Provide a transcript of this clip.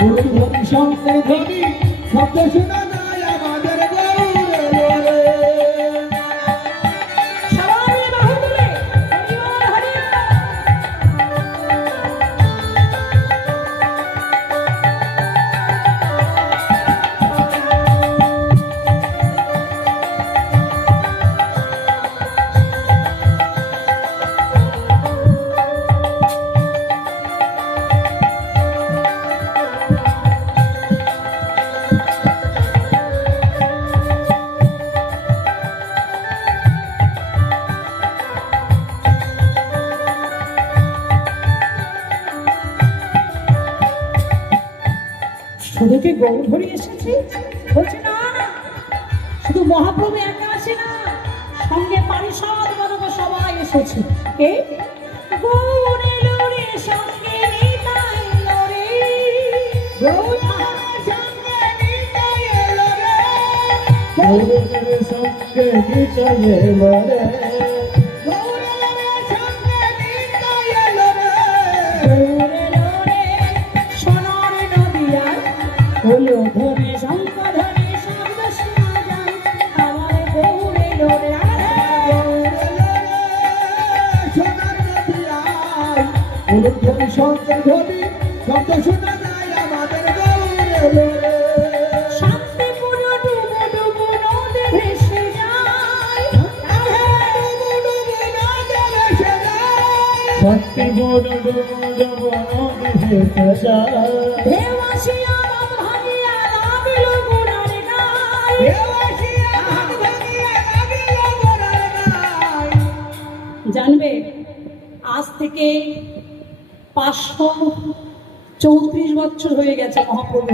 ধ্বনি শঙ্কর ধ্বনি শব্দ শোনা যায় আমাদের গৌরে। সবাই বাহু তুলে হরিবল হরিবল। শুধু কি গৌরহরি এসেছে? বলছে না না, শুধু মহাপ্রভু একা আসে না, সঙ্গে পারিষদ বর্গ সবাই এসেছে। কে? গৌর এলো রে, সঙ্গে নিতাই এলো রে। গৌরের সঙ্গে নিতাই এলো রে। গৌরের সঙ্গে নিতাই এলো রে। গৌরের সঙ্গে নিতাই এলো রে। গৌর এলো রে, সোনার নদিয়ায় হলো ধনে শঙ্কর ধনে শব্দ শোনা যায়। আমার গৌর এলো রে, সোনার নদিয়ায় হলুদ ধ্বনি শঙ্কর ধ্বনি শব্দ শোনা যায় আমাদের গৌরে। শান্তিপুর ডুবু ডুবু নদে ভেসে যায়। ভক্তি গুণ ঢেউ আসিয়া বাঁধ ভাঙিয়া লাগিল গোড়ার গায়ে। জানবে, আজ থেকে 534 বছর হয়ে গেছে মহাপ্রভু